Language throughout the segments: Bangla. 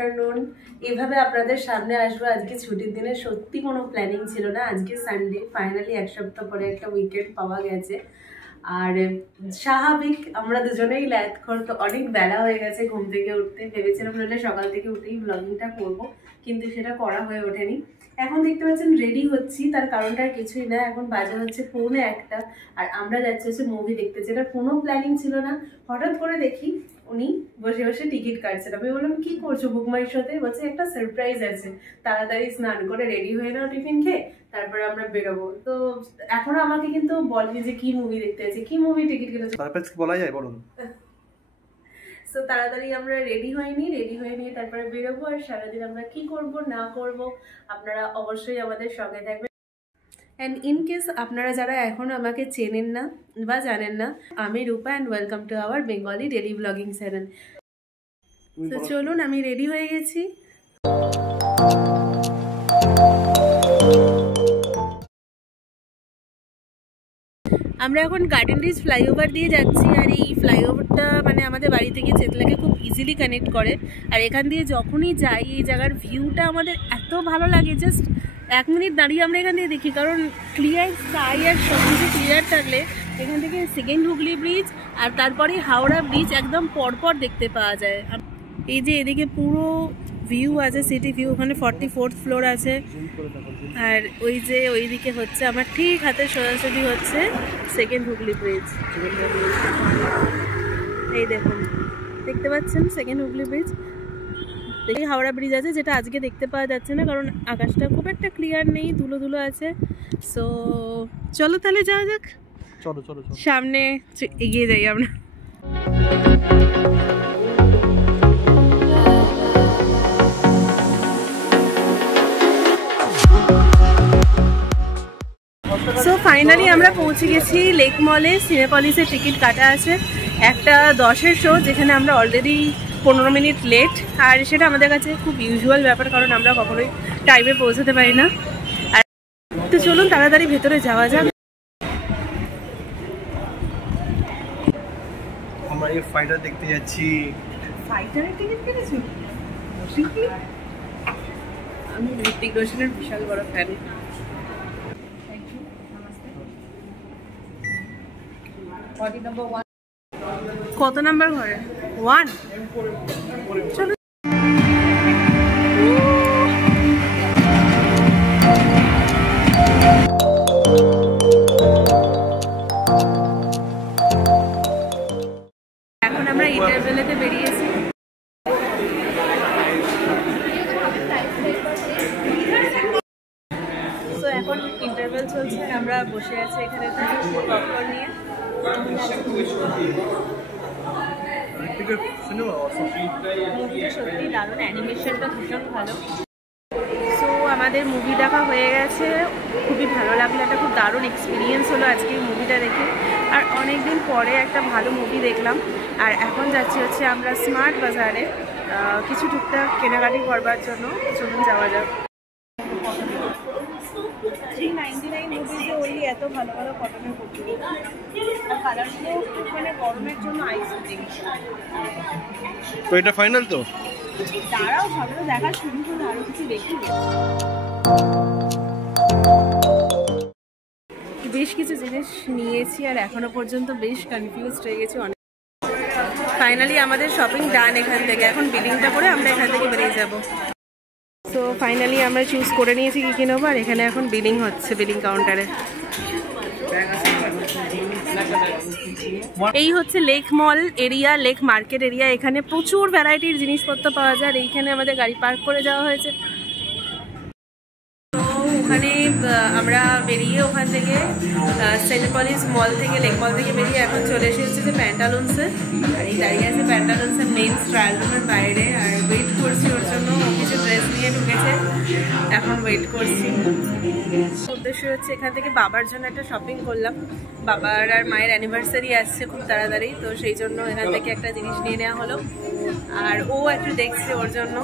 আফটারনুন। এভাবে আপনাদের সামনে আসবো আজকে ছুটির দিনে, সত্যি কোনো প্ল্যানিং ছিল না। আজকে সানডে, ফাইনালি এক সপ্তাহ পরে একটা উইকেন্ড পাওয়া গেছে। আর স্বাভাবিক আমরা দুজনেই ল্যাথখোর, তো অনেক বেলা হয়ে গেছে ঘুম থেকে উঠতে। ভেবেছিলাম সকাল থেকে উঠেই ব্লগিংটা করবো, কিন্তু সেটা করা হয়ে ওঠেনি। এখন দেখতে পাচ্ছেন রেডি হচ্ছি, তার কারণটা আর কিছুই না। এখন বাজে হচ্ছে 1:45 আর আমরা যাচ্ছি হচ্ছে মুভি দেখতে, যেটা কোনো প্ল্যানিং ছিল না। হঠাৎ করে দেখি উনি বসে বসে টিকিট কাটছেন। আমি বললাম কি করছো বুক মাই শোতে? বলছে একটা সারপ্রাইজ আছে, তাড়াতাড়ি স্নান করে রেডি হয়ে নাও, টিফিন খেয়ে তারপরে আমরা বেরোবো। তো এখনো আমাকে কিন্তু বলেনি যে কি মুভি দেখতে আছে, কি মুভি টিকিট কেটেছে, সারপ্রাইজ বলা যায় বলুন। সো তাড়াতাড়ি আমরা রেডি হয়ে নিয়ে তারপরে বেরোবো। আর সারাদিন আমরা কি করব না করব আপনারা অবশ্যই আমাদের সঙ্গে থাকবেন। অ্যান্ড ইন কেস আপনারা যারা এখন আমাকে চেনেন না বা জানেন না, আমি Rupa and welcome to our Bengali daily blogging channel. তো চলুন, আমি রেডি হয়ে গেছি। আমরা এখন গার্ডেন রিচ ফ্লাইওভার দিয়ে যাচ্ছি। আর এই ফ্লাইওভারটা মানে আমাদের বাড়ি থেকে চেতলাকে খুব ইজিলি কানেক্ট করে। আর এখান দিয়ে যখনই যাই এই জায়গার ভিউটা আমাদের এত ভালো লাগে, জাস্ট 1 মিনিট দাঁড়িয়ে আমরা এখান থেকে দেখি। কারণ ক্লিয়ার স্কাই আর সব কিছু ক্লিয়ার থাকলে এখান থেকে সেকেন্ড হুগলি ব্রিজ আর তারপরে হাওড়া ব্রিজ একদম পরপর দেখতে পাওয়া যায়। এই যে এদিকে পুরো ভিউ আছে, সিটি ভিউ, ওখানে 44th ফ্লোর আছে। আর ওই যে ওইদিকে হচ্ছে আমার ঠিক হাতে সোজাসুজি হচ্ছে সেকেন্ড হুগলি ব্রিজ। এই দেখুন, দেখতে পাচ্ছেন সেকেন্ড হুগলি ব্রিজ। দেখি হাওড়া ব্রিজ আছে, যেটা আজকে দেখতে পাওয়া যাচ্ছে না কারণ আকাশটা খুব একটা ক্লিয়ার নেই, ধুলো ধুলো আছে। সো চলো তাহলে যাওয়া যাক, চলো চলো সামনে এগিয়ে যাই আমরা। সো ফাইনালি আমরা পৌঁছে গেছি লেক মলে। সিনেপলিসের টিকিট কাটা আছে, একটা 10-এর শো, যেখানে আমরা অলরেডি 15 মিনিট লেট। আর সেটা আমাদের কাছে খুব ইউজুয়াল ব্যাপার, কারণ আমরা কখনোই টাইমে পৌঁছাতে পারি না। আর তো চলুন তাড়াতাড়ি ভেতরে যাওয়া যাক। আমরা এই ফাইটার দেখতে যাচ্ছি। ফাইটারের টিকিট কেটেছি? আমি ঋত্বিক রোশনের বিশাল বড় ফ্যান। কত নাম্বার ঘরে? 1। চলো এখন আমরা ইন্টারভেলেতে বেরিয়েছি। তো এখন ইন্টারভেল চলছে, আমরা বসে আছি এখানে পপকর্ন নিয়ে। মুভিটা সত্যি দারুণ, অ্যানিমেশনটা ভীষণ ভালো। সো আমাদের মুভি দেখা হয়ে গেছে, খুবই ভালো লাগলো, একটা খুব দারুণ এক্সপিরিয়েন্স হলো আজকে মুভিটা দেখে। আর অনেকদিন পরে একটা ভালো মুভি দেখলাম। আর এখন যাচ্ছি হচ্ছে আমরা স্মার্ট বাজারে কিছু টুকটাক কেনাকাটি করবার জন্য। চলুন যাওয়া যাক। 399 রুপিসে ওই এত ভালো ভালো কটনের কুর্তি, আর কালারগুলো মানে গরমের জন্য আইস ফিটিং। তো এটা ফাইনাল তো? দাঁড়াও, সবটা দেখা শুরু করে আরো কিছু দেখি। বেশ কিছু জিনিস নিয়েছি আর এখনো পর্যন্ত বেশ কনফিউজড হয়ে গেছি অনেক। ফাইনালি আমাদের শপিং ডান এখান থেকে। এখন বিলিংটা করে আমরা এখান থেকে বেরিয়ে যাব। সো ফাইনালি আমরা চুজ করে নিয়েছি কি কি নেবো। আর এখানে এখন বিলিং হচ্ছে, বিলিং কাউন্টারে। এই হচ্ছে লেক মল এরিয়া, লেক মার্কেট এরিয়া। এখানে প্রচুর ভ্যারাইটির জিনিসপত্র পাওয়া যায়। আর এইখানে আমাদের গাড়ি পার্ক করে যাওয়া হয়েছে। তো ওখানে আমরা বেরিয়ে ওখান থেকে সিনেপলিস মল থেকে, লেক মল থেকে বেরিয়ে এখন চলে এসেছে যে প্যান্টালুন্সে। আর এই দাঁড়িয়ে আছে প্যান্টালুন্সের মেইন ট্রায়াল রুমের বাইরে। আর ওয়েট করছি ওর জন্য, ও কিছু ড্রেস নিয়ে ঢুকেছে, এখন ওয়েট করছি। উদ্দেশ্য হচ্ছে এখান থেকে বাবার জন্য একটা শপিং করলাম। বাবার আর মায়ের অ্যানিভার্সারি আসছে খুব তাড়াতাড়ি, তো সেই জন্য এখান থেকে একটা জিনিস নিয়ে নেওয়া হলো। আর ও একটু দেখছে ওর জন্য।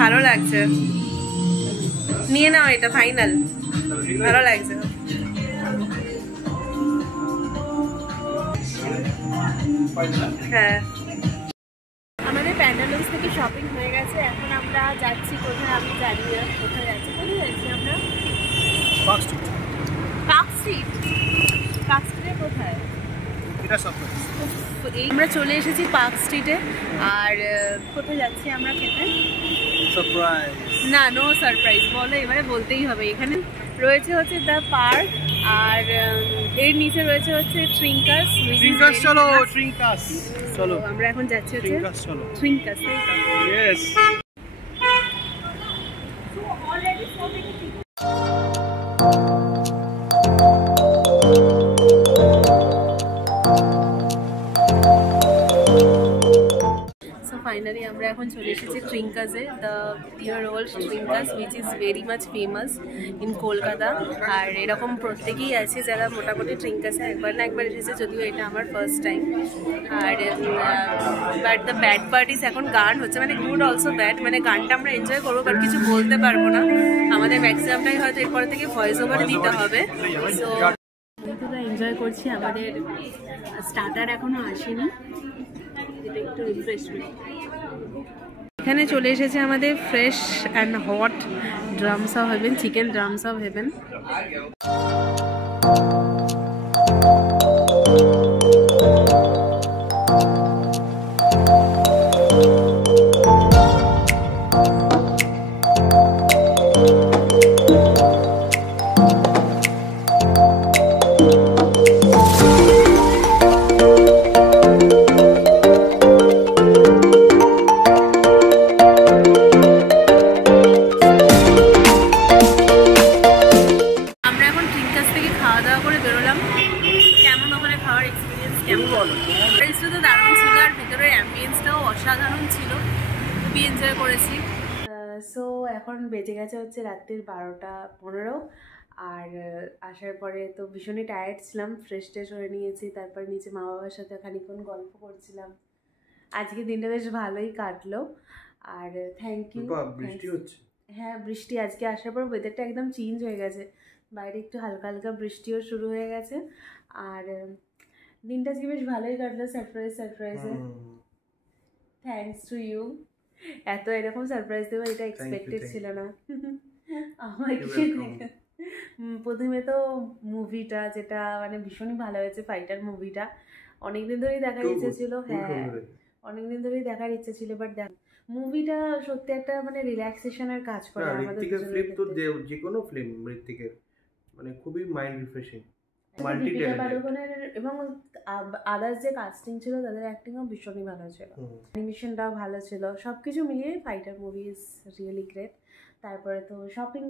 ভালো লাগছে, নিয়ে নাও, এটা ফাইনাল। ভালো লাগছে। হ্যাঁ, আমাদের প্যান্ডালুস থেকে শপিং হয়ে গেছে। এখন আমরা যাচ্ছি কোথায় আমি জানি না। কোথায় যাচ্ছি আমরা? Park street. Park street? Park স্ট্রিটে কোথায়? আমরা চলে এসেছি পার্ক স্ট্রিটে। আর কোথায় যাচ্ছি আমরা খেতে? সারপ্রাইজ না, নো সারপ্রাইজ বলো, এবারে বলতেই হবে। এখানে রয়েছে হচ্ছে দ্য পার্ক, আর এর নিচে রয়েছে হচ্ছে ট্রিঙ্কাস। চলো আমরা এখন যাচ্ছি হচ্ছে ট্রিঙ্কাস, তাই তো? ইয়েস। ফাইনালি আমরা এখন চলে এসেছি ট্রিঙ্কাসে, the year old Trincas which is very much famous in Kolkata. আর এরকম প্রত্যেকেই আছে যারা মোটামুটি ট্রিঙ্কাসে একবার না একবার এসেছে, যদিও এটা আমার ফার্স্ট টাইম। আর but the bad part is এখন গান হচ্ছে, মানে গুড অলসো ব্যাড, মানে গানটা আমরা এনজয় করবো বাট কিছু বলতে পারবো না। আমাদের ম্যাক্সিমামটাই হয়তো এরপর থেকে ভয়েস ওভার দিতে হবে। সো আমরা এনজয় করছি। আমাদের স্টার্টার এখনো আসেনি, এটা একটু রিফ্রেশমেন্ট। এখানে চলে এসেছে আমাদের fresh and hot drums of haven, chicken drums of haven. অসাধারণ ছিল, খুবই এনজয় করেছি। সো এখন বেজে গেছে হচ্ছে রাত্রির 12:15। আর আসার পরে তো ভীষণই টায়ার্ড ছিলাম, ফ্রেশ ট্রেশ হয়ে নিয়েছি। তারপর নিচে মা বাবার সাথে খানিকক্ষণ গল্প করছিলাম। আজকে দিনটা বেশ ভালোই কাটলো। আর থ্যাংক ইউ। বৃষ্টি হচ্ছে? হ্যাঁ, বৃষ্টি আজকে আসার পর ওয়েদারটা একদম চেঞ্জ হয়ে গেছে, বাইরে একটু হালকা হালকা বৃষ্টিও শুরু হয়ে গেছে। আর দিনটা আজকে বেশ ভালোই কাটলো সারপ্রাইজে। Thanks to you. এত এরকম সারপ্রাইজ দেবো এটা এক্সপেক্টেড ছিল না আমাকে। প্রথমে তো মুভিটা, যেটা মানে ভীষণই ভালো হয়েছে, ফাইটার মুভিটা অনেকদিন ধরেই দেখার ইচ্ছে ছিল। হ্যাঁ, অনেকদিন ধরেই দেখার ইচ্ছে ছিল, বাট মুভিটা সত্যি একটা মানে রিল্যাক্সেশনের কাজ করে আমাদের। যে কোনো ফিল্ম মৃত্তিকের মানে খুবই মাইন্ড রিফ্রেশিং। এবং আদার্স যে কাস্টিং ছিল তাদের অ্যাক্টিংও ভীষণই ভালো ছিল, অ্যানিমেশনটাও ভালো ছিল, সবকিছু মিলিয়ে fighter movie is really great. তারপরে তো শপিং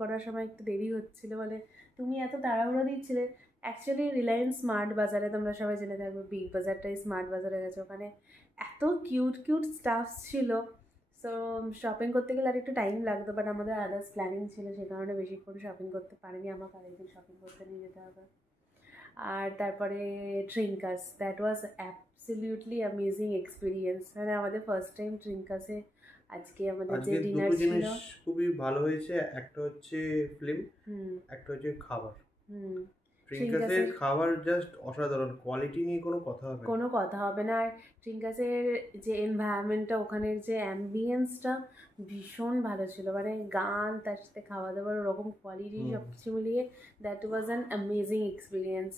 করার সময় একটু দেরি হচ্ছিল বলে তুমি এত তাড়াহুড়ো দিচ্ছিলে। অ্যাকচুয়ালি রিলায়েন্স স্মার্ট বাজারে, তোমরা সবাই জেনে থাকবে বিগ বাজারটাই স্মার্ট বাজারে গেছে, ওখানে এত কিউট স্টাফস ছিল। সো শপিং করতে গেলে আর একটু টাইম লাগতো, বাট আমাদের আদার্স প্ল্যানিং ছিল, সে কারণে বেশিক্ষণ শপিং করতে পারিনি। আমাকে আরেকদিন শপিং করতে নিয়ে যেতে হবে। আর তারপরে Trincas, that was absolutely amazing experience. মানে আমাদের ফার্স্ট টাইম ট্রিঙ্কাসে আজকে আমাদের যে ডিনার ছিল খুবই ভালো হয়েছে। একটা হচ্ছে ফিল্ম, একটা হচ্ছে খাবার। ট্রিঙ্কাসের খাবার জাস্ট অসাধারণ, কোয়ালিটি নিয়ে কোনো কথা হবে না। আর ট্রিঙ্কাসের যে এনভায়রনমেন্টটা, ওখানের যে অ্যাম্বিয়েন্সটা ভীষণ ভালো ছিল, মানে গান তার সাথে খাওয়া দাওয়ার ওরকম কোয়ালিটি সব কিছু মিলিয়ে that was an amazing experience.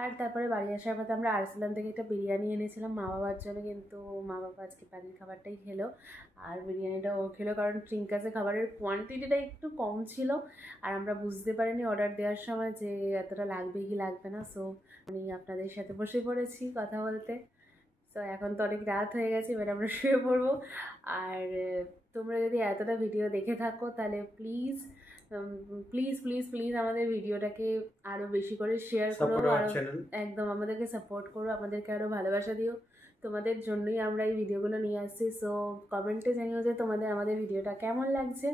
আর তারপরে বাড়ি আসার পথে আমরা আর্সেলান থেকে একটা বিরিয়ানি এনেছিলাম মা বাবার জন্য, কিন্তু মা বাবা আজকে পানির খাবারটাই খেলো আর বিরিয়ানিটা ও খেলো, কারণ ট্রিঙ্কাসে খাবারের কোয়ান্টিটিটা একটু কম ছিল আর আমরা বুঝতে পারিনি অর্ডার দেওয়ার সময় যে এতটা লাগবে কি লাগবে না। সো আমি আপনাদের সাথে বসে পড়েছি কথা বলতে। সো এখন তো অনেক রাত হয়ে গেছে, এবার আমরা শুয়ে পড়বো। আর তোমরা যদি এতটা ভিডিও দেখে থাকো তাহলে প্লিজ প্লিজ প্লিজ প্লিজ আমাদের ভিডিওটাকে আরও বেশি করে শেয়ার করো, আরও একদম আমাদেরকে সাপোর্ট করো, আমাদেরকে আরও ভালোবাসা দিও। তোমাদের জন্যই আমরা এই ভিডিওগুলো নিয়ে আসছি। সো কমেন্টে জানিও যে তোমাদের আমাদের ভিডিওটা কেমন লাগছে।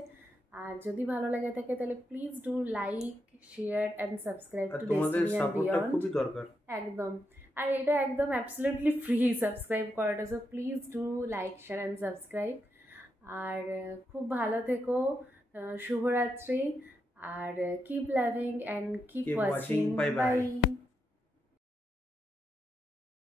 আর যদি ভালো লাগে থাকে তাহলে please do like, share and subscribe to destiny and beyond. খুবই দরকার একদম। আর এটা একদম অ্যাবসলিউটলি ফ্রি সাবস্ক্রাইব করাটা। So please do like, share and subscribe. আর খুব ভালো থেকো, শুভরাত্রি। আর keep loving and keep watching. By.